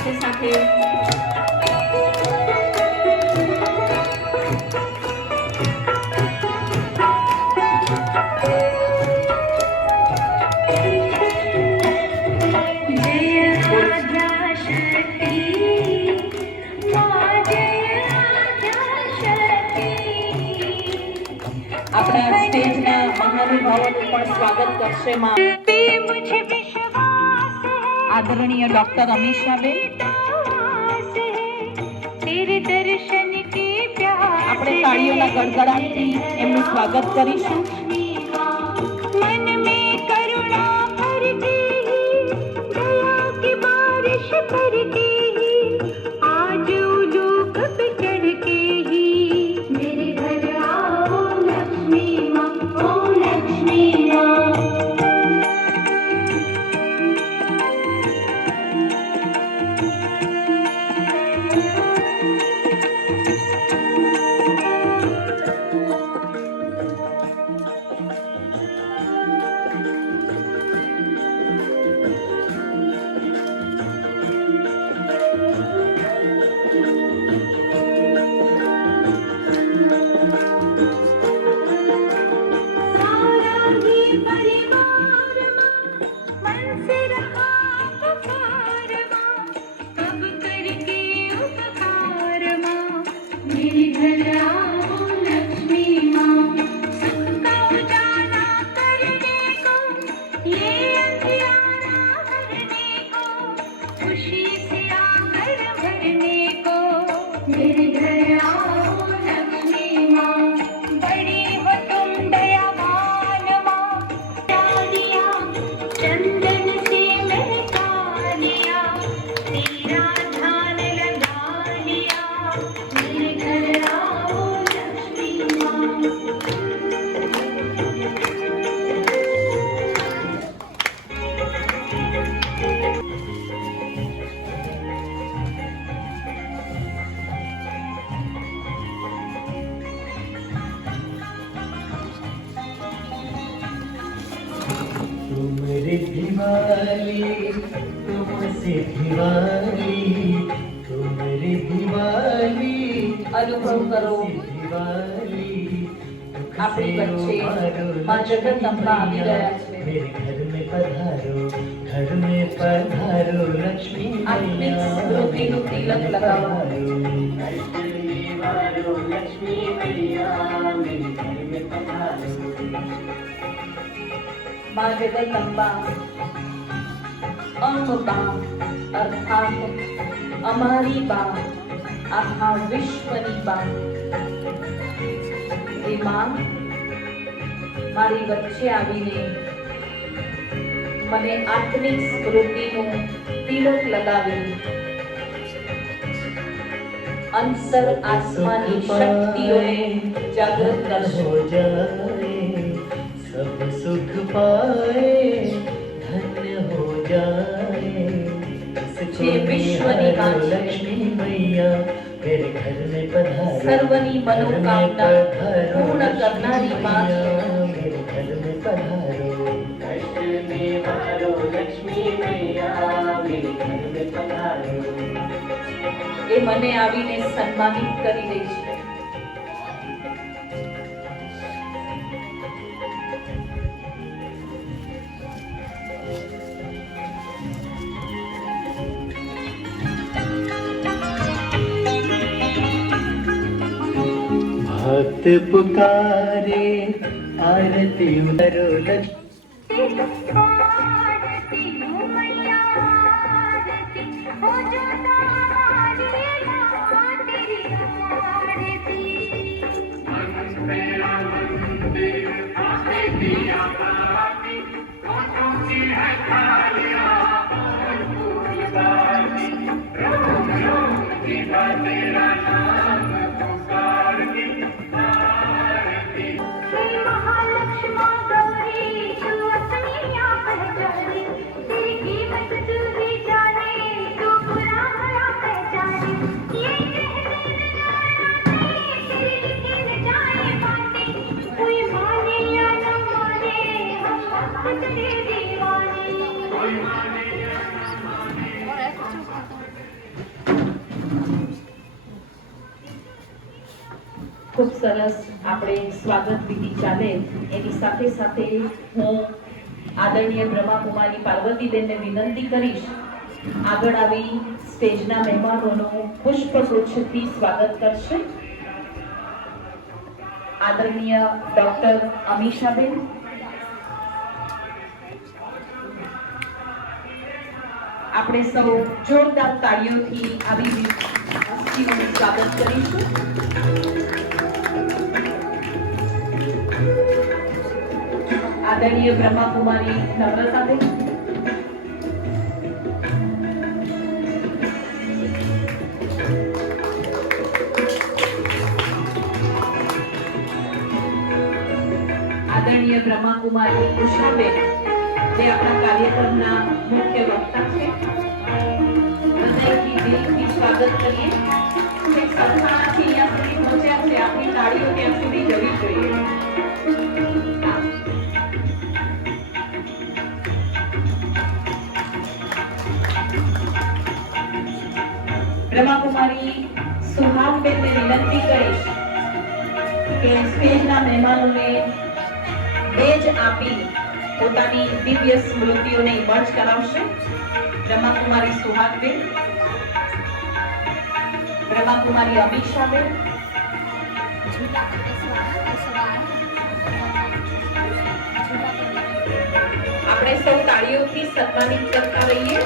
સાથે સાથે આપણા સ્ટેજના મહાનુભાવોનું પણ સ્વાગત કરશે આદરણીય ડોક્ટર અમીષાબેન. આપણે તાળીઓના ગડગડાટથી એમનું સ્વાગત કરીશું. दिवाली तुमसे दिवाली तुम्हारी दिवाली अनुभव करो दिवाली આપણી વચ્ચે માં જગદંબા આવી રહ્યા છે. मेरे घर में पधारो लक्ष्मी આત્મિક સ્મૃતિનું તિલક લગાવો. लक्ष्मी मैया मेरे घर में पधारो. માં જગદંબા અંબા અર્થાત અમારી બા, આખા વિશ્વની બા. એ માં મારી વચ્ચે આવીને મને આત્મિક સ્મૃતિનું તિલક લગાવી અંતર આત્માની શક્તિઓને જાગૃત કરશો. सब सुख पाए धन्य हो जाए. જે વિશ્વની માં છે, लक्ष्मी मैया मेरे घर में पधारो. સર્વની મનોકામના પૂર્ણ કરનારી માં છે. मेरे घर में पधारो. लक्ष्मी मैया मेरे घर में पधारो. એ મને આવીને સન્માનિત કરી દે છે. भक्त पुकारे आरती उतारो ખૂબ સરસ આપણે સ્વાગત વિધિ ચાલે એની સાથે સાથે હું આદરણીય બ્રહ્માકુમારી પાર્વતીબેનને વિનંતી કરીશ આગળ આવી સ્ટેજના મહેમાનોનું પુષ્પગુચ્છથી સ્વાગત કરશે આદરણીય ડોક્ટર અમીષાબેન આપણે સૌ જોરદાર તાળીઓથી આવી હસ્તીઓનું સ્વાગત કરીશું આદરણીય બ્રહ્માકુમારી નમ્રતાબેન આદરણીય બ્રહ્માકુમારી ઉષાબેન જે આપણા કાર્યક્રમના મુખ્ય વક્તા છે હૃદયથી દિલથી સ્વાગત કરીએ જે સરખાણાથી અહીંયા સુધી પહોંચ્યા છે આપણી તાળીઓ ત્યાં સુધી જવી જોઈએ બ્રહ્માકુમારી સુહાગબેનને વિનંતી કરીશ કે સ્ટેજના મહેમાનોને બેજ આપી પોતાની દિવ્ય સ્મૃતિઓને ઇમર્જ કરાવશે બ્રહ્માકુમારી સુહાગબેન બ્રહ્માકુમારી અમીષાબેન આપણે સૌ તાળીઓથી સન્માનિત કરતા રહીએ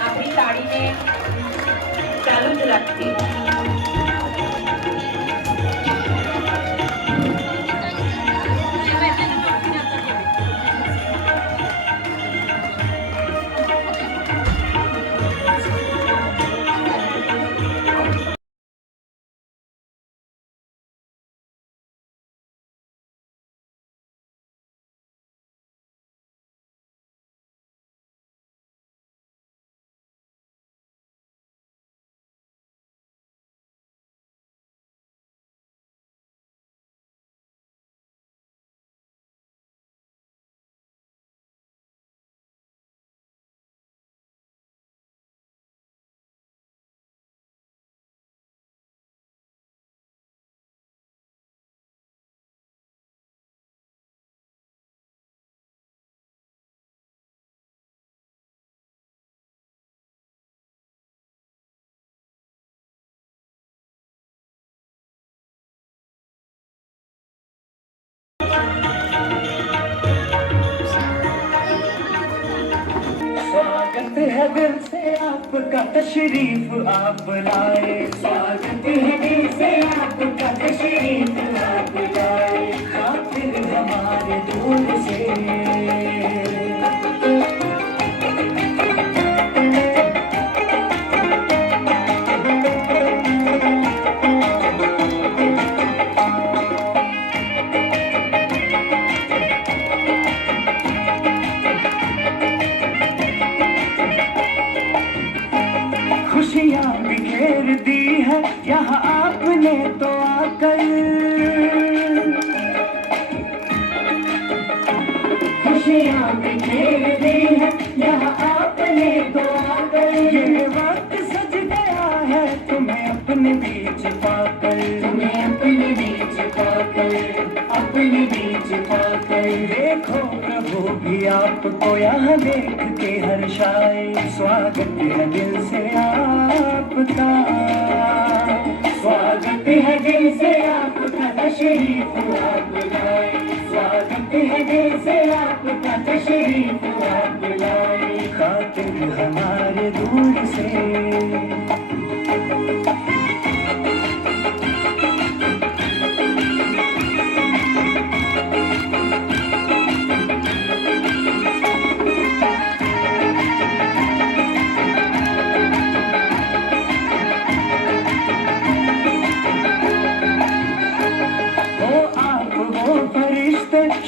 આપણી તાળીને ચાલુ જ રાખતી स्वागत है दिल से आपका तशरीफ आप लाए स्वागत है दिल से आपका तशरीफ आप लाए खातिर हमारे दूर से खुशियाँ बिखेर दी है यहाँ आपने तो आकर खुशियाँ बिखेर दी है यहाँ आपने तो आकर ये वक्त सज गया है तुम्हें अपने बीच पाकर तुम्हें अपने बीच पाकर अपने बीच पाकर देखो प्रभु भी आपको यहाँ देख के हर्षाए स्वागत है दिल से आपका स्वागत है दिल से आपका तशरीफ आप लाए स्वागत है दिल से आपका तशरीफ आप लाए खातिर हमारे दूर से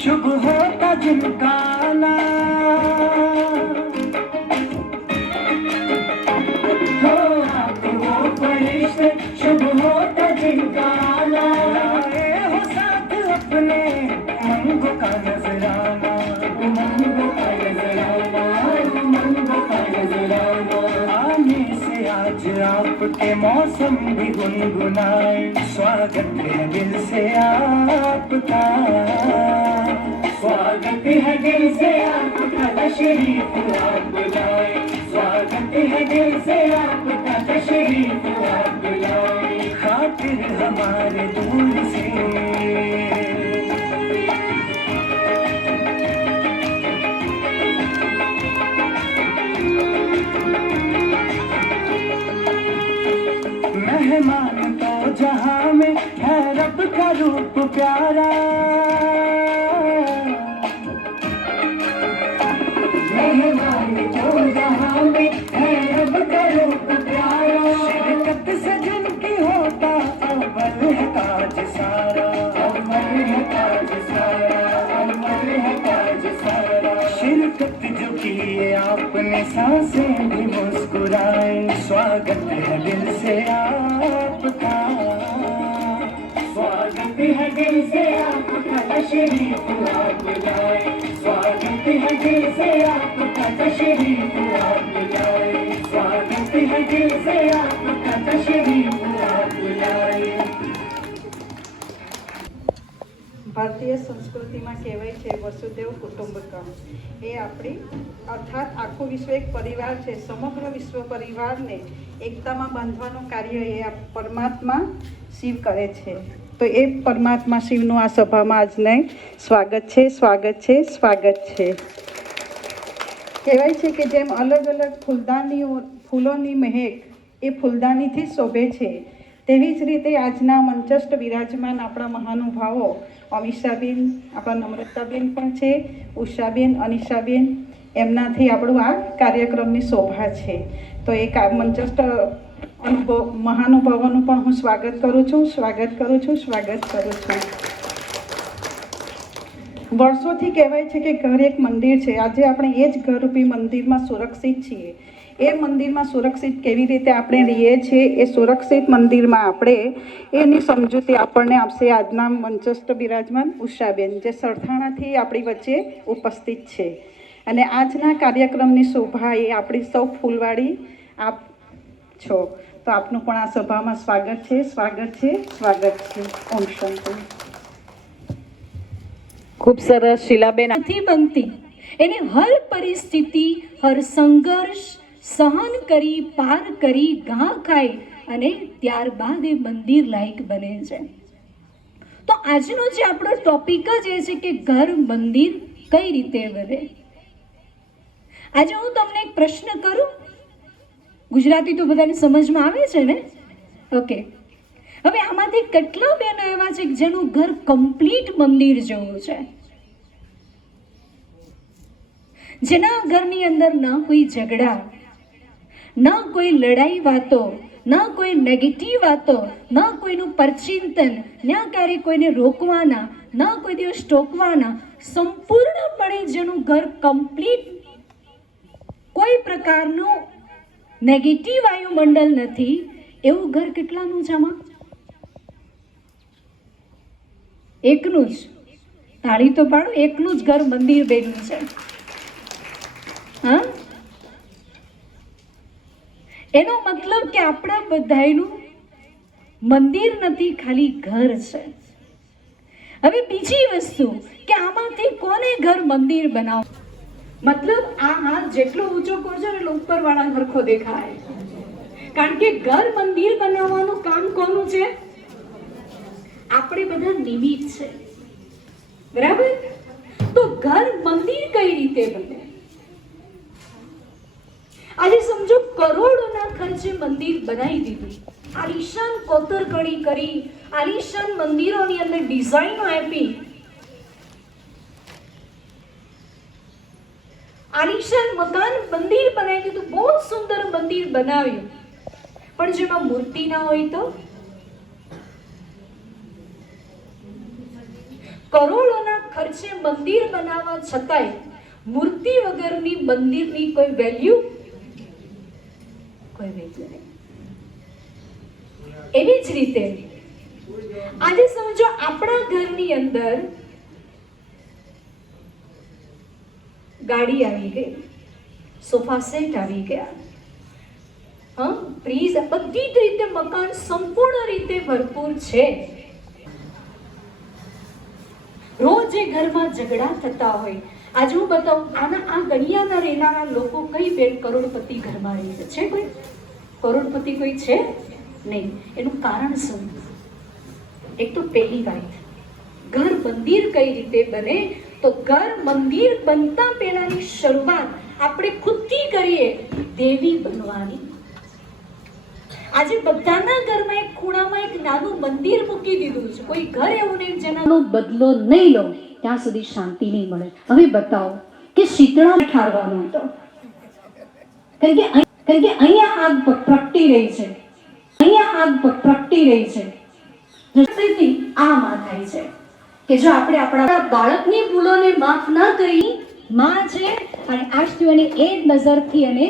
शुभ होता जिनका आना हो आप वो फरिश्ते शुभ होता जिनका आना हो साथ अपने उमंग का नजराना उमंग का नजराना उमंग का नजराना आने से आज आपके मौसम भी गुनगुनाए, स्वागत है दिल से आपका, स्वागत है दिल से आपका, तशरीफ आप लाए, स्वागत है दिल से आपका, तशरीफ आप लाए, खातिर हमारे दूर से मेहमान तो जहां में है रब का रूप प्यारा, मेहमान तो जहां में है रब का रूप प्यारा, शिरकत से जिनकी होता अव्वल है ताज सारा, अव्वल है ताज सारा, अव्वल है ताज सारा, शिरकत जो किए आपने सांसें भी मुस्कुराए, स्वागत है दिल से आपका, स्वागत है दिल से आपका, तशरीफ आप लाए, स्वागत है दिल से आपका, तशरीफ आप लाए, स्वागत है दिल से आपका, तशरीफ आप लाए। ભારતીય સંસ્કૃતિમાં કહેવાય છે વસુદેવ કુટુંબકમ, એ આપણી અર્થાત આખું વિશ્વ એક પરિવાર છે, સમગ્ર વિશ્વ પરિવારને એકતામાં બાંધવાનું કાર્ય એ આ પરમાત્મા શિવ કરે છે. તો એ પરમાત્મા શિવનું આ સભામાં આજને સ્વાગત છે, સ્વાગત છે, સ્વાગત છે. કહેવાય છે કે જેમ અલગ અલગ ફૂલોની મહેક એ ફૂલદાનીથી શોભે છે, તેવી જ રીતે આજના મંચસ્થ વિરાજમાન આપણા મહાનુભાવો અમીષાબેન, આપણા નમ્રતાબેન પણ છે, ઉષાબેન, અનિશાબેન, એમનાથી આપણું આ કાર્યક્રમની શોભા છે. તો એક આ મંચસ્થ મહાનુભાવોનું પણ હું સ્વાગત કરું છું, સ્વાગત કરું છું, સ્વાગત કરું છું. વર્ષોથી કહેવાય છે કે ઘર એક મંદિર છે. આજે આપણે એ જ ઘરરૂપી મંદિરમાં સુરક્ષિત છીએ. એ મંદિરમાં સુરક્ષિત કેવી રીતે આપણે રહીએ છીએ, એ સુરક્ષિત મંદિરમાં આપણે એની સમજૂતી આપણને આપશે આજના મંચસ્થ બિરાજમાન ઉષાબેન, જે સરથાણાથી આપણી વચ્ચે ઉપસ્થિત છે. અને આજના કાર્યક્રમની શોભા એ આપણી સૌ ફૂલવાડી આપ છો. તો આપનું પણ આ સભામાં સ્વાગત છે, સ્વાગત છે, સ્વાગત છે. ઓમ શાંતિ. ખૂબ સરસ શીલાબેન. નથી બનતી, એને હર પરિસ્થિતિ, હર સંઘર્ષ સહન કરી, પાર કરી, ઘા ખાઈ અને ત્યારબાદ એ મંદિર લાયક બને છે. તો આજનો જે આપણો ટોપિક જ એ છે કે ઘર મંદિર કઈ રીતે બને. આજે હું તમને એક પ્રશ્ન કરું, ગુજરાતી તો બધાને સમજમાં આવે છે ને? ઓકે, હવે આમાંથી કેટલા બહેનો એવા છે કે જેનું ઘર કમ્પ્લીટ મંદિર જેવું છે, જેના ઘરની અંદર ના કોઈ ઝઘડા, ના કોઈ લડાઈ વાતો, ના કોઈ નેગેટિવ વાતો, ના કોઈનું પરચિંતન, ના ક્યારેય કોઈને રોકવાના, ના કોઈ દિવસ ટોકવાના, સંપૂર્ણપણે જેનું ઘર કમ્પ્લીટ, કોઈ પ્રકારનું નેગેટિવ વાયુમંડળ નથી, એવું ઘર કેટલાનું છે આમાં? એકનું જ. તાળી તો પાડો, એકનું જ ઘર મંદિર બન્યું છે. હા, એનો મતલબ કે આપણા બધાયનું મંદિર નથી, ખાલી ઘર છે. હવે બીજી વસ્તુ કે આમાંથી કોને ઘર મંદિર બનાવ, મતલબ આ હાથ જેટલો ઊંચો કરજો એટલે ઉપરવાળા હરખો દેખાય, કારણ કે ઘર મંદિર બનાવવાનું કામ કોનું છે? આપણે બધા નિમિત્ત છે, બરાબર? તો ઘર મંદિર કઈ રીતે બને? આજે સમજો કરોડોના ખર્ચે મંદિર બનાવી દીધું, આલિશાન કોતરકણી કરી, આલિશાન મંદિરોની અંદર ડિઝાઇનો આપી, આલિશાન મકાન મંદિર બનાવી દીધું, બહુ સુંદર મંદિર બનાવ્યું, પણ જેમાં મૂર્તિ ના હોય તો? કરોડોના ખર્ચે મંદિર બનાવવા છતાંય મૂર્તિ વગરની મંદિરની કોઈ વેલ્યુ, કોઈ વેલ્યુ નહીં. એવી જ રીતે આજે સમજો આપણા ઘરની અંદર ગાડી આવી ગઈ, સોફા સેટ આવી ગયા, પ્લીઝ બધી જ રીતે મકાન સંપૂર્ણ રીતે ભરપૂર છે. રોજ એ ઘરમાં ઝઘડા થતા હોય. આજે હું બતાવું, આ ગણિયાના રહેનારા લોકો કઈ બેન કરોડપતિ ઘરમાં રહે છે? કોઈ કરોડપતિ કોઈ છે નહીં. એનું કારણ શું? એક તો પહેલી વાત, ઘર મંદિર કઈ રીતે બને? તો ઘર મંદિર બનતા પહેલાની શરૂઆત આપણે ખુદથી કરીએ, દેવી બનવાની. આજે બધાના ઘરમાં એક ખૂણામાં એક નાનું મંદિર મૂકી દીધું છે. કોઈ ઘર એવું નહીં જેનાનો બદલો નહીં લો ત્યાં સુધી શાંતિ નહીં મળે. હવે બતાવો કે શીતળા ઠારવાનો હતો, કારણ કે અહીંયા આગ પ્રગટી રહી છે, અહીંયા આગ પ્રગટી રહી છે. આ માં થાય છે કે જો આપણે આપણા બાળકની ભૂલોને માફ ના કરી, માં છે અને આજથી એને એ જ નજરથી અને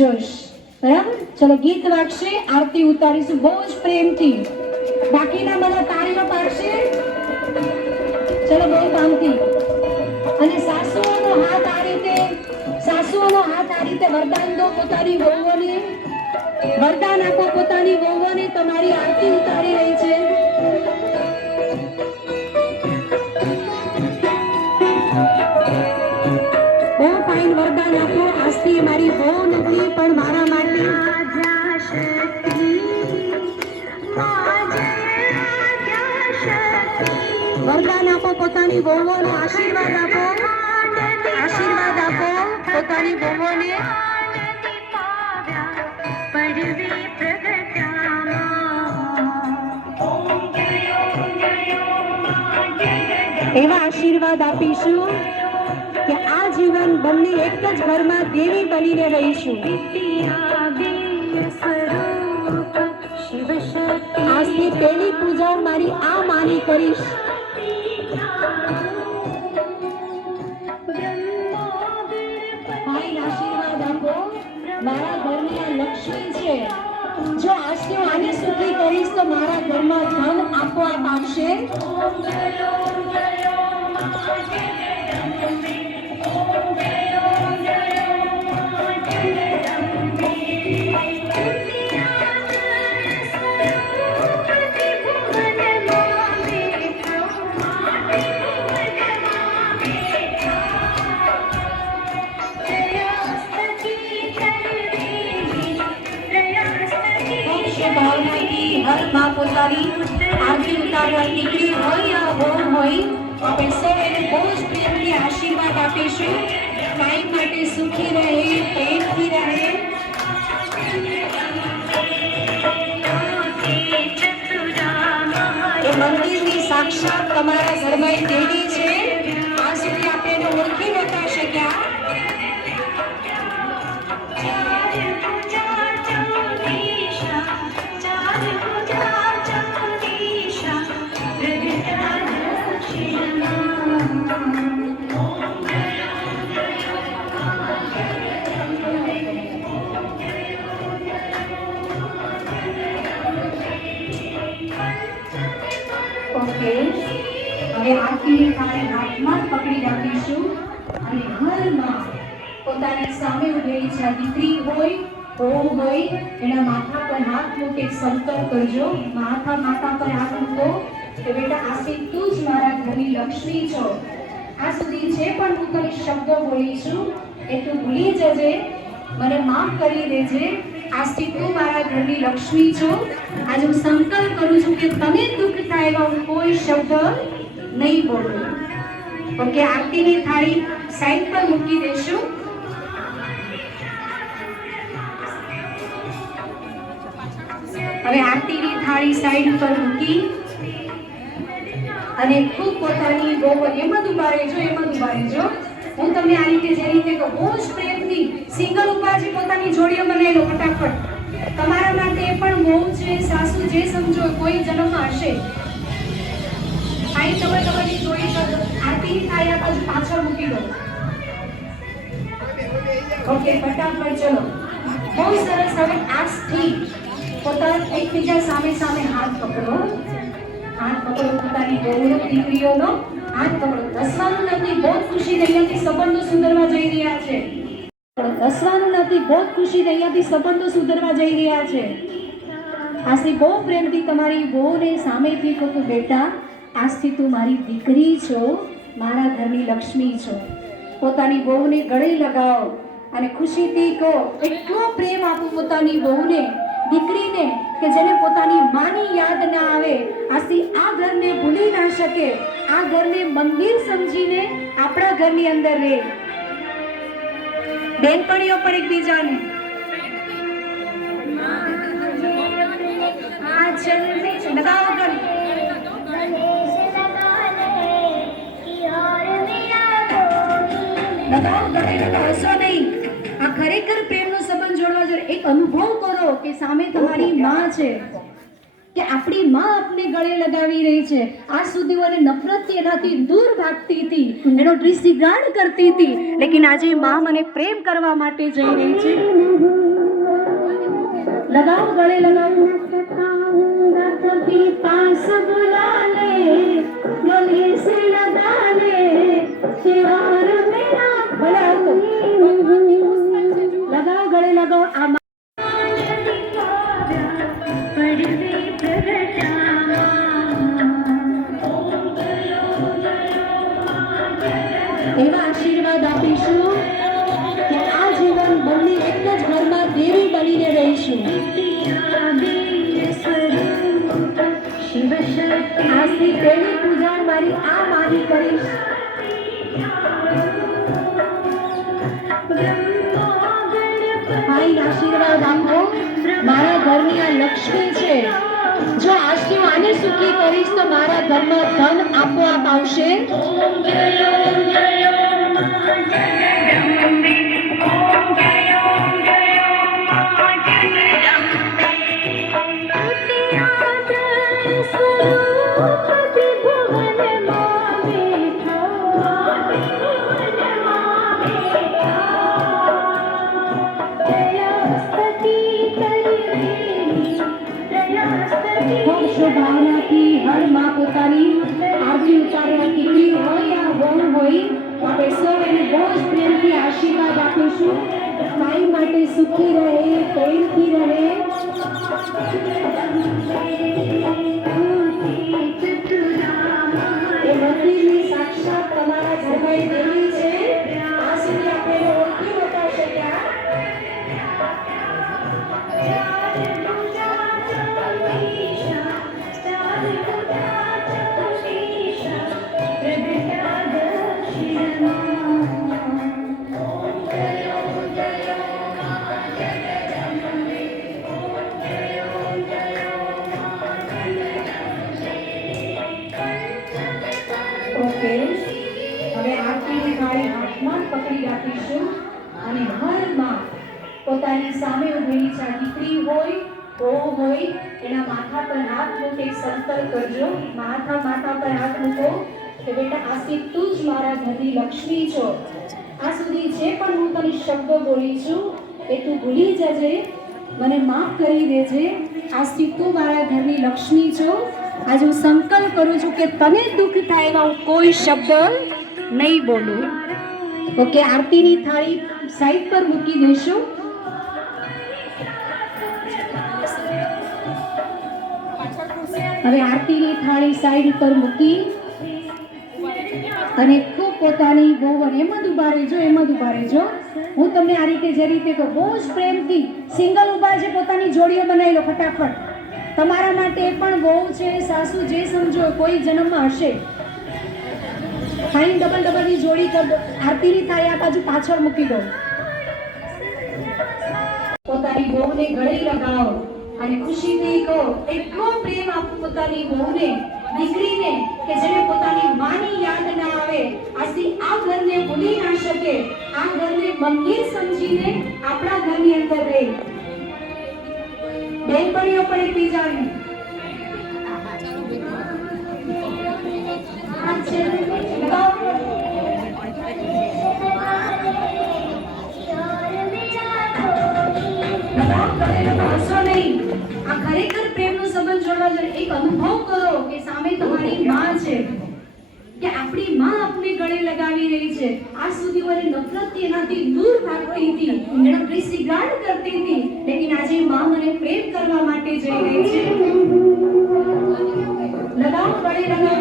જોઈશ. બરાબર? ચલો ગીત વાગશે, આરતી ઉતારીશું બહુ જ પ્રેમથી. બાકીના બધા તાળીઓ પાડશે. ચલો બહુ કામથી. અને સાસુઓનો હાથ આ રીતે વરદાન દો પોતાની વહુઓને, વરદાન આપો પોતાની વહુઓને. તમારી આરતી ઉતારી રહી છે. બહુ ફાઇન વરદાન આપો. આજથી મારી બહુ નથી પણ મારા માટે વરદાન આપો પોતાની વહુઓને. આશીર્વાદ આપો પોતાની વહુઓને. એવા આશીર્વાદ આપીશું કે આ જીવન બંને એક જ ઘરમાં દેવી બનીને રહીશું. આજની પહેલી પૂજા મારી આ માની કરીશ. આશીર્વાદ આપો. મારા ઘરની આ લક્ષ્મી છે. જો આજથી હું આને સુખી કરીશ તો મારા ઘરમાં ધન આપોઆપ આવશે. હર માં પોતાની આરતી ઉતારવા દીકરી હોય યા વહુ હોય, આપણે સૌ એને બહુ જ પ્રેમથી આશીર્વાદ આપીશું. કાયમ માટે સુખી રહે, પ્રેમથી રહે. એ મંદિરની સાક્ષાત તમારા ઘરમાં દેવી છે. આ સુધી આપણે એને ઓળખી નહોતા શક્યા. ઓકે, હવે આરતીની થાળી હાથમાં જ પકડી રાખીશું અને ઘરમાં પોતાની સામે ઉભેલી છે દીકરી હોય, વહુ હોય, એના માથા પર હાથ મૂકે સંકલ્પ કરજો. માથા પર હાથ મૂકો કે બેટા આશી તું જ મારા ઘરની લક્ષ્મી છો. આ સુધી જે પણ હું તને શબ્દો બોલી છું એ તું ભૂલી જજે, મને માફ કરી દેજે. આજથી તું મારા ઘરની લક્ષ્મી છો. આજે હું સંકલ્પ કરું છું કે તને દુઃખ થાય એવા હું કોઈ શબ્દ નહીં બોલું. ઓકે, આરતીની થાળી સાઈડ પર મૂકી દેશું. હવે આરતીની થાળી સાઈડ પર મૂકી અને ખૂબ પોતાની બહુ એમ જ ઉભા રહેજો. હું તમને આ રીતે જે રીતે કહું, બહુ જ પ્રેમથી સિંગલ ઉપાજી પોતાની જોડીઓ બનાવી લો ફટાફટ. તમારા માટે એ પણ બહુ છે, સાસુ જે સમજો કોઈ જન્મમાં હશે. આઈ તમારી જોડી કરજો. આરતીની થાળી આ બાજુ પાછળ મૂકી દો. ઓકે, ફટાફટ ચલો. બહુ સરસ. હવે આજથી પોતાના એકબીજા સામે હાથ પકડો. પોતાની બહુ દીકરીઓનો હાથ પકડો. હસવાનું નથી, બહુ ખુશી થઈ હતી. સંબંધો સુંદરમાં જઈ રહ્યા છે. હસવાનું નથી, બહુ ખુશી અહીંયાથી સંબંધો સુધરવા જઈ રહ્યા છે. આજથી બહુ પ્રેમથી તમારી વહુને સામેથી કહો કે બેટા આજથી તું મારી દીકરી છો, મારા ઘરની લક્ષ્મી છો. પોતાની વહુને ગળે લગાવો અને ખુશીથી કહો, એટલો પ્રેમ આપો પોતાની વહુને, દીકરીને, કે જેને પોતાની માની યાદ ના આવે, આજથી આ ઘરને ભૂલી ના શકે, આ ઘરને મંદિર સમજીને આપણા ઘરની અંદર રહે. બેનપણીઓ પણ એકબીજાને લગાવો ગણ. લગાવો ગળે લગાવો, હસો નહીં. આ ખરેખર પ્રેમનો સંબંધ જોડવા જોઈએ. એક અનુભવ કરો કે સામે તમારી માં છે, કે આપણી માં આપને ગળે લગાવી રહી છે. આજ સુધી મને નફરતથી એનાથી દૂર ભાગતી હતી, એનો ડિસરિગાર્ડ કરતી હતી, લેકિન આજે માં મને પ્રેમ કરવા માટે જઈ રહી છે. लगाओ गले लगाओ. कभी पास बुला ले, गले से लगा ले, और मेरा लगाओ गले लगाओ. એવા આશીર્વાદ આપીશું કે આ જીવન બંને એક જ ઘરમાં દેવી બનીને રહીશું. આજથી તેની પૂજા મારી આ માની કરીશ. ભાઈ આશીર્વાદ આપો. મારા ઘરની આ લક્ષ્મી છે, જો આજથી હું આને સુખી કરીશ તો મારા ઘરમાં ધન આપોઆપ આવશે. ભાવનાથી હર માં પોતાની આરતી ઉતારવા દીકરી હોય યા વહુ હોય, આપણે સૌ એને બહુ જ પ્રેમથી આશીર્વાદ આપીશું. માઈ માટે સુખી રહે, પ્રેમથી રહે. એ મંદિરની સાક્ષાત તમારા ઘરમાં દેવી છે. આ સુધી આપણે ઓળખી નતા શક્યા. ઓકે, હવે આરતીની થાળી હાથમાં પકડી રાખીશું અને હર માં પોતાની સામે ઉભેલી છે દીકરી હોય, વહુ હોય, એના માથા પર હાથ મૂકે સંકલ્પ કરજો. માથા પર હાથ મૂકો કે બેટા આજથી તું જ મારા ઘરની લક્ષ્મી છો. આ સુધી જે પણ હું તને શબ્દો બોલી છું એ તું ભૂલી જજે, મને માફ કરી દેજે. આજથી તું મારા ઘરની લક્ષ્મી છો. આજે હું સંકલ્પ કરું છું કે તને દુઃખ થાય એવા હું કોઈ શબ્દ નહીં બોલું. ઓકે, આરતીની થાળી સાઈડ પર મૂકી દઈશું. હવે આરતીની થાળી સાઈડ પર મૂકી અને ખૂબ પોતાની બહુ એમ જ ઉભા રહેજો, એમ જ ઉભા રહેજો. હું તમને આ રીતે જે રીતે કહું, બહુ જ પ્રેમથી સિંગલ ઉભા છે, પોતાની જોડીઓ બનાવી લો ફટાફટ. તમારા માટે પણ બહુ છે, સાસુ જે સમજો કોઈ જન્મમાં હશે. ફાઇન ડબલની જોડી કરી દો. આરતીની થાળી આ બાજુ પાછળ મૂકી દો. પોતાની બહુને ગળે લગાવો અને ખુશીથી કહો, એટલો પ્રેમ આપો પોતાની બહુને, દીકરીને, કે જેને પોતાની માની યાદ ના આવે, આજથી આ ઘરને ભૂલી ના શકે, આ ઘરને મંદિર સમજીને આપણા ઘરની અંદર રહે. બેનપણીઓ પણ એકબીજાને આ ખરેખર પ્રેમનો સંબંધ જોડવા જોઈએ. એક અનુભવ કરો કે સામે તમારી માં છે, કે આપણી માં આપને ગળે લગાવી રહી છે. આ સુધી વાળી નફરત એનાથી દૂર ભાગતી હતી, એનો ડિસરિગાર્ડ કરતી હતી, લેકિન આજે માં મને પ્રેમ કરવા માટે જઈ રહી છે. લગાવ ગળે લગાવ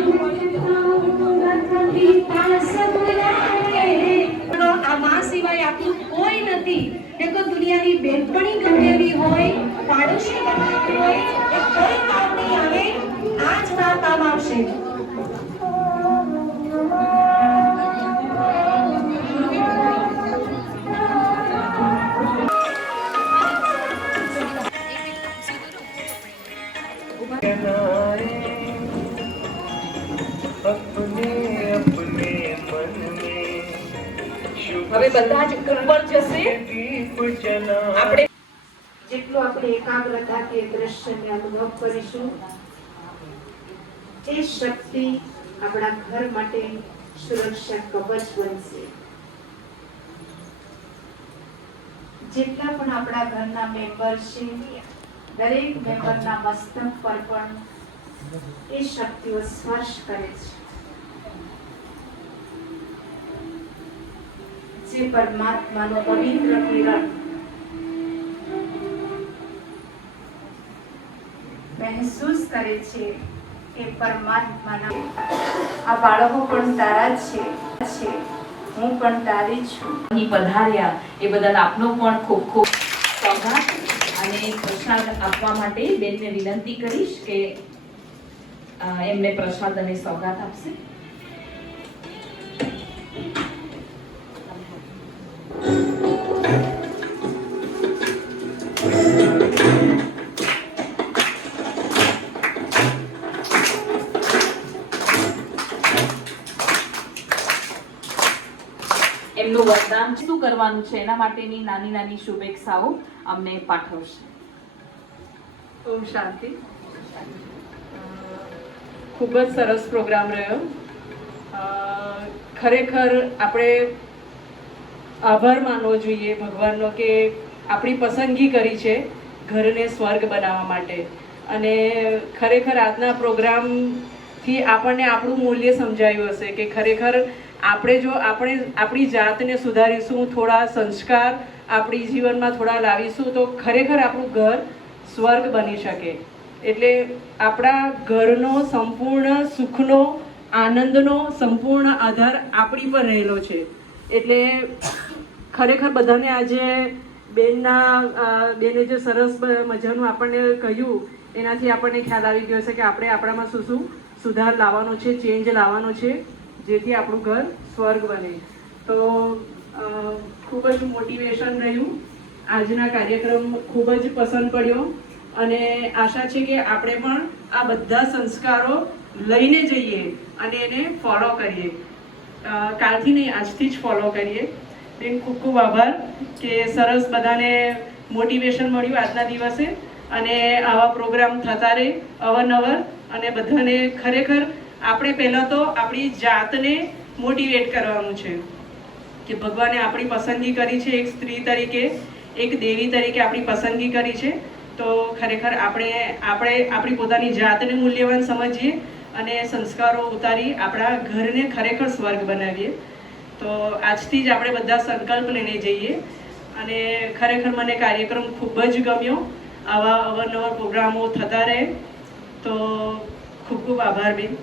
આ માં સિવાય આપણું કોઈ નથી. देखो दुनियाની બેનપણી ગમે એવી હોય, પાડોશી ગમે એવી હોય, એ કોઈ કામ નહીં આવે. આ જ માં કામ આવશે. હવે બધા જ ઉપર જશે. આપણે જેટલું આપણે એકાગ્રતા કે દ્રશ્યને અનુભવ કરીશું, એ શક્તિ આપણા ઘર માટે સુરક્ષા કવચ બનશે. જેટલા પણ આપણા ઘરના મેમ્બર છે, દરેક મેમ્બરના મસ્તક પર પણ એ શક્તિઓ સ્પર્શ કરે છે. જે પરમાત્માનો પવિત્ર કિરણ મહેસૂસ કરે છે, એ પરમાત્માના આ બાળકો પણ તારા જ છે, હું પણ તારી છું. અહીં પધાર્યા એ બદલ આપનો પણ ખૂબ ખૂબ સ્વાગત. અને પ્રસાદ આપવા માટે બેનને વિનંતી કરીશ કે એમને પ્રસાદ અને સોગાત આપશે. એમનું વરદાન શું કરવાનું છે એના માટેની નાની નાની શુભેચ્છાઓ અમને પાઠવશે. ઓમ શાંતિ. ખૂબ જ સરસ પ્રોગ્રામ રહ્યો. ખરેખર આપણે આભાર માનવો જોઈએ ભગવાનનો કે આપણી પસંદગી કરી છે ઘરને સ્વર્ગ બનાવવા માટે. અને ખરેખર આજના પ્રોગ્રામથી આપણને આપણું મૂલ્ય સમજાયું હશે કે ખરેખર આપણે જો આપણી જાતને સુધારીશું, થોડા સંસ્કાર આપણી જીવનમાં થોડા લાવીશું તો ખરેખર આપણું ઘર સ્વર્ગ બની શકે. એટલે આપણા ઘરનો સંપૂર્ણ સુખનો, આનંદનો સંપૂર્ણ આધાર આપણી પર રહેલો છે. એટલે ખરેખર બધાને આજે બેને જે સરસ મજાનું આપણને કહ્યું એનાથી આપણને ખ્યાલ આવી ગયો છે કે આપણે આપણામાં શું શું સુધાર લાવવાનો છે, ચેન્જ લાવવાનો છે, જેથી આપણું ઘર સ્વર્ગ બને. તો ખૂબ જ મોટિવેશન રહ્યું. આજના કાર્યક્રમ ખૂબ જ પસંદ પડ્યો અને આશા છે કે આપણે પણ આ બધા સંસ્કારો લઈને જઈએ અને એને ફોલો કરીએ. કાલથી નહીં, આજથી જ ફોલો કરીએ. બેન ખૂબ ખૂબ આભાર કે સરસ બધાને મોટિવેશન મળ્યું આજના દિવસે અને આવા પ્રોગ્રામ થતા રહે અવારનવાર. અને બધાને ખરેખર આપણે પહેલાં તો આપણી જાતને મોટિવેટ કરવાનું છે કે ભગવાને આપણી પસંદગી કરી છે, એક સ્ત્રી તરીકે, એક દેવી તરીકે આપણી પસંદગી કરી છે. તો ખરેખર આપણે આપણી પોતાની જાતને મૂલ્યવાન સમજીએ અને સંસ્કારો ઉતારી આપણા ઘરને ખરેખર સ્વર્ગ બનાવીએ. તો આજથી જ આપણે બધા સંકલ્પ લઈને જઈએ. અને ખરેખર મને કાર્યક્રમ ખૂબ જ ગમ્યો. આવા અવારનવાર પ્રોગ્રામો થતા રહે. તો ખૂબ ખૂબ આભાર બેન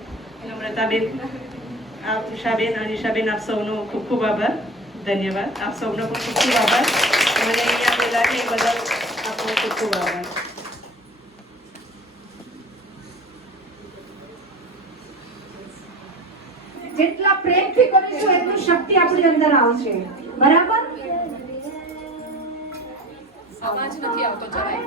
નમ્રતાબેન, આપ ઉષાબેન, અનિશાબેન, આપ સૌનો ખૂબ ખૂબ આભાર. ધન્યવાદ. આપ સૌનો પણ ખૂબ ખૂબ આભાર. મને અહીંયા બોલાવી એ બદલ આપનો ખૂબ ખૂબ આભાર. જેટલા પ્રેમથી કરીશું એટલું શક્તિ આપણી અંદર આવશે. બરાબર? અવાજ નથી આવતો જરાય.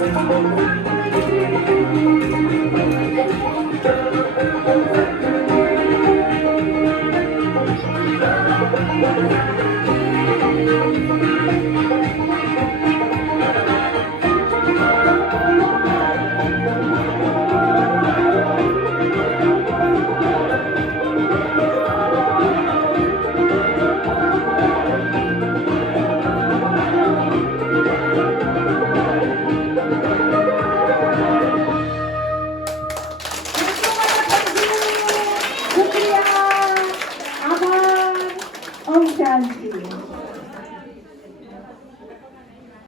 अपने